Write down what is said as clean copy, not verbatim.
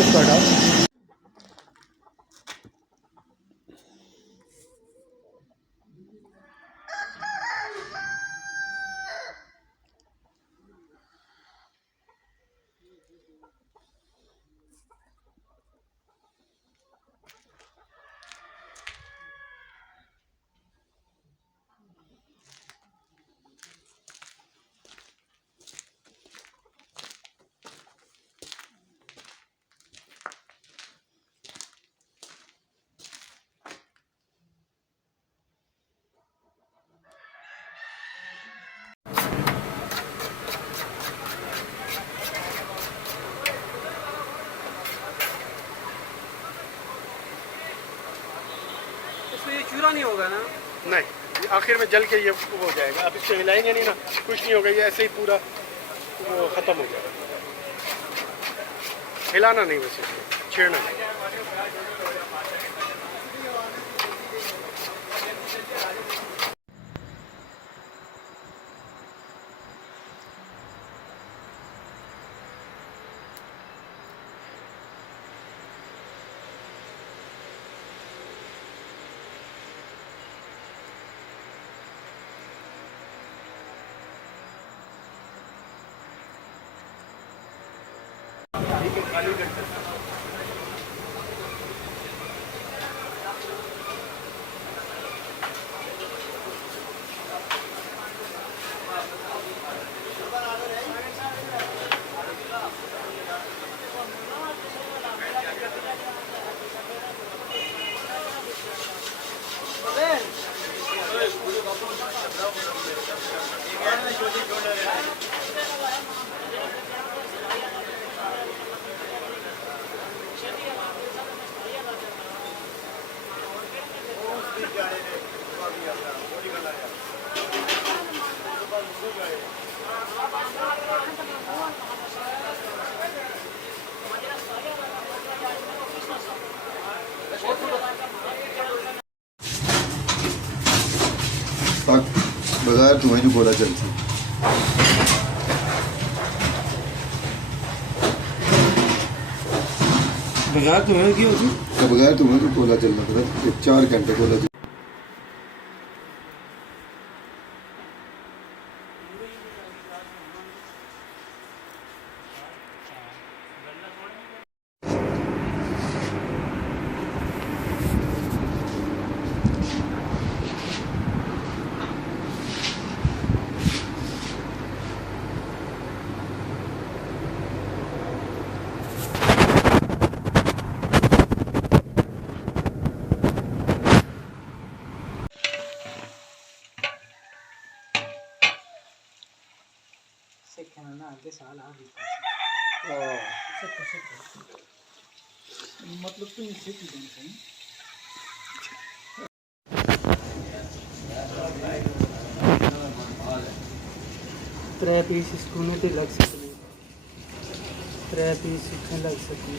इसको हटाओ। इसमें ये चूरा नहीं होगा ना? नहीं, आखिर में जल के ये हो जाएगा। अब इसको हिलाएंगे नहीं ना, कुछ नहीं होगा, ये ऐसे ही पूरा वो ख़त्म हो जाएगा। हिलाना नहीं, बस इसको छेड़ना नहीं। बगैर धुएं नहीं बोला चलता। बगैर धुएं की होती? बगैर धुएं तो कोला चलना पड़ा, 4 घंटे कोला। मतलब तो इसे की जानते हैं। त्रै पीस स्कूने ते लग सकते, 3 पीस इत्थे लग सकते।